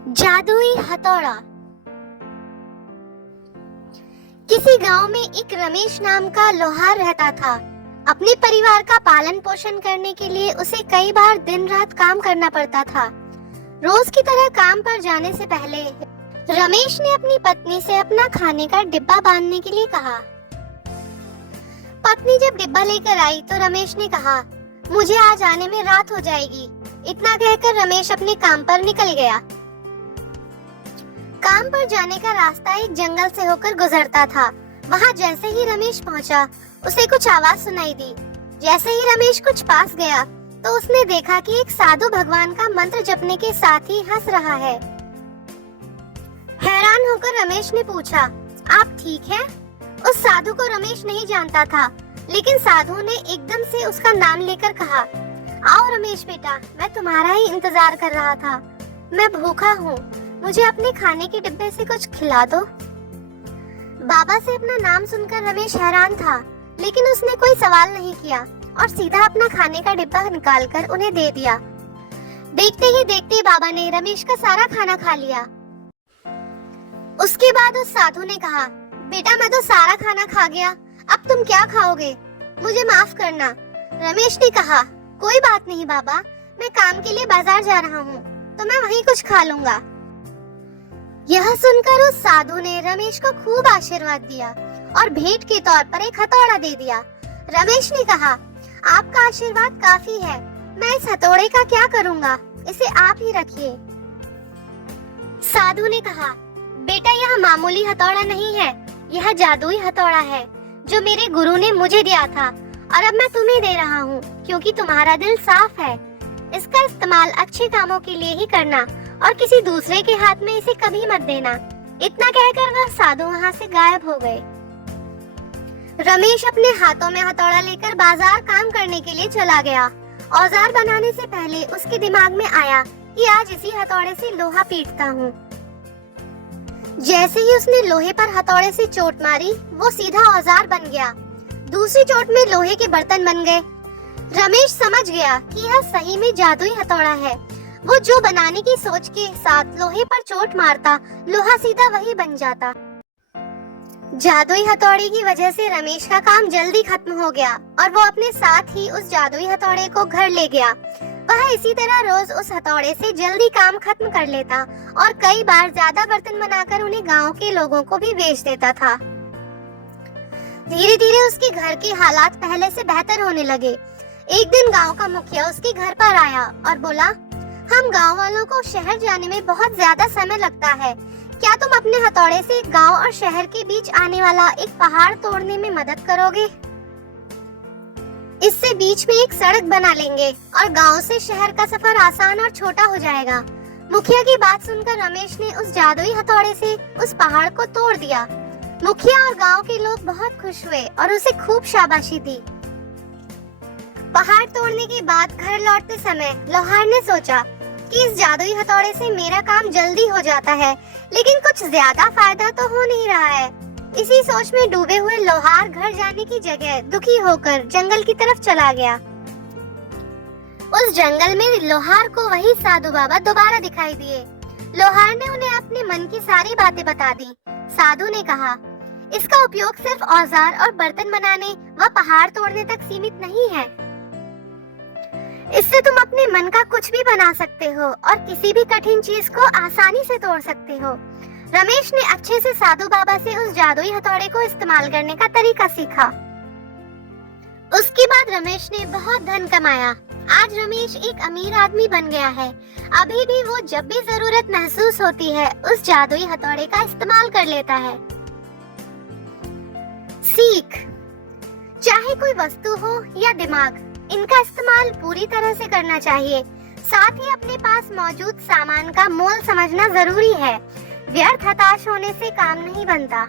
जादुई हथौड़ा। किसी गांव में एक रमेश नाम का लोहार रहता था। अपने परिवार का पालन पोषण करने के लिए उसे कई बार दिन रात काम करना पड़ता था। रोज की तरह काम पर जाने से पहले रमेश ने अपनी पत्नी से अपना खाने का डिब्बा बांधने के लिए कहा। पत्नी जब डिब्बा लेकर आई तो रमेश ने कहा, मुझे आज आने में रात हो जाएगी। इतना कहकर रमेश अपने काम पर निकल गया। काम पर जाने का रास्ता एक जंगल से होकर गुजरता था। वहाँ जैसे ही रमेश पहुँचा, उसे कुछ आवाज सुनाई दी। जैसे ही रमेश कुछ पास गया तो उसने देखा कि एक साधु भगवान का मंत्र जपने के साथ ही हंस रहा है। हैरान होकर रमेश ने पूछा, आप ठीक हैं? उस साधु को रमेश नहीं जानता था, लेकिन साधु ने एकदम से उसका नाम लेकर कहा, आओ रमेश बेटा, मैं तुम्हारा ही इंतजार कर रहा था। मैं भूखा हूँ, मुझे अपने खाने के डिब्बे से कुछ खिला दो। बाबा से अपना नाम सुनकर रमेश हैरान था, लेकिन उसने कोई सवाल नहीं किया और सीधा अपना खाने का डिब्बा निकालकर उन्हें दे दिया। देखते ही देखते बाबा ने रमेश का सारा खाना खा लिया। उसके बाद उस साधु ने कहा, बेटा मैं तो सारा खाना खा गया, अब तुम क्या खाओगे? मुझे माफ करना। रमेश ने कहा, कोई बात नहीं बाबा, मैं काम के लिए बाजार जा रहा हूँ, तो मैं वहीं कुछ खा लूंगा। यह सुनकर उस साधु ने रमेश को खूब आशीर्वाद दिया और भेंट के तौर पर एक हथौड़ा दे दिया। रमेश ने कहा, आपका आशीर्वाद काफी है, मैं इस हथौड़े का क्या करूँगा, इसे आप ही रखिए। साधु ने कहा, बेटा यह मामूली हथौड़ा नहीं है, यह जादुई हथौड़ा है जो मेरे गुरु ने मुझे दिया था और अब मैं तुम्हें दे रहा हूँ क्योंकि तुम्हारा दिल साफ है। इसका इस्तेमाल अच्छे कामों के लिए ही करना और किसी दूसरे के हाथ में इसे कभी मत देना। इतना कहकर वह साधु वहाँ से गायब हो गए। रमेश अपने हाथों में हथौड़ा लेकर बाजार काम करने के लिए चला गया। औजार बनाने से पहले उसके दिमाग में आया कि आज इसी हथौड़े से लोहा पीटता हूँ। जैसे ही उसने लोहे पर हथौड़े से चोट मारी, वो सीधा औजार बन गया। दूसरी चोट में लोहे के बर्तन बन गए। रमेश समझ गया कि यह सही में जादुई हथौड़ा है। वो जो बनाने की सोच के साथ लोहे पर चोट मारता, लोहा सीधा वही बन जाता। जादुई हथौड़े की वजह से रमेश का काम जल्दी खत्म हो गया और वो अपने साथ ही उस जादुई हथौड़े को घर ले गया। वह इसी तरह रोज उस हथौड़े से जल्दी काम खत्म कर लेता और कई बार ज्यादा बर्तन बनाकर उन्हें गांव के लोगों को भी बेच देता था। धीरे धीरे उसके घर के हालात पहले से बेहतर होने लगे। एक दिन गांव का मुखिया उसके घर पर आया और बोला, हम गांव वालों को शहर जाने में बहुत ज्यादा समय लगता है, क्या तुम अपने हथौड़े से गांव और शहर के बीच आने वाला एक पहाड़ तोड़ने में मदद करोगे? इससे बीच में एक सड़क बना लेंगे और गांव से शहर का सफर आसान और छोटा हो जाएगा। मुखिया की बात सुनकर रमेश ने उस जादुई हथौड़े से उस पहाड़ को तोड़ दिया। मुखिया और गांव के लोग बहुत खुश हुए और उसे खूब शाबाशी दी। पहाड़ तोड़ने के बाद घर लौटते समय लोहार ने सोचा कि इस जादुई हथौड़े से मेरा काम जल्दी हो जाता है, लेकिन कुछ ज्यादा फायदा तो हो नहीं रहा है। इसी सोच में डूबे हुए लोहार घर जाने की जगह दुखी होकर जंगल की तरफ चला गया। उस जंगल में लोहार को वही साधु बाबा दोबारा दिखाई दिए। लोहार ने उन्हें अपने मन की सारी बातें बता दी। साधु ने कहा, इसका उपयोग सिर्फ औजार और बर्तन बनाने व पहाड़ तोड़ने तक सीमित नहीं है। इससे तुम अपने मन का कुछ भी बना सकते हो और किसी भी कठिन चीज को आसानी से तोड़ सकते हो। रमेश ने अच्छे से साधु बाबा से उस जादुई हथौड़े को इस्तेमाल करने का तरीका सीखा। उसके बाद रमेश ने बहुत धन कमाया। आज रमेश एक अमीर आदमी बन गया है। अभी भी वो जब भी जरूरत महसूस होती है, उस जादुई हथौड़े का इस्तेमाल कर लेता है। सीख, चाहे कोई वस्तु हो या दिमाग, इनका इस्तेमाल पूरी तरह से करना चाहिए। साथ ही अपने पास मौजूद सामान का मोल समझना जरूरी है। व्यर्थ हताश होने से काम नहीं बनता।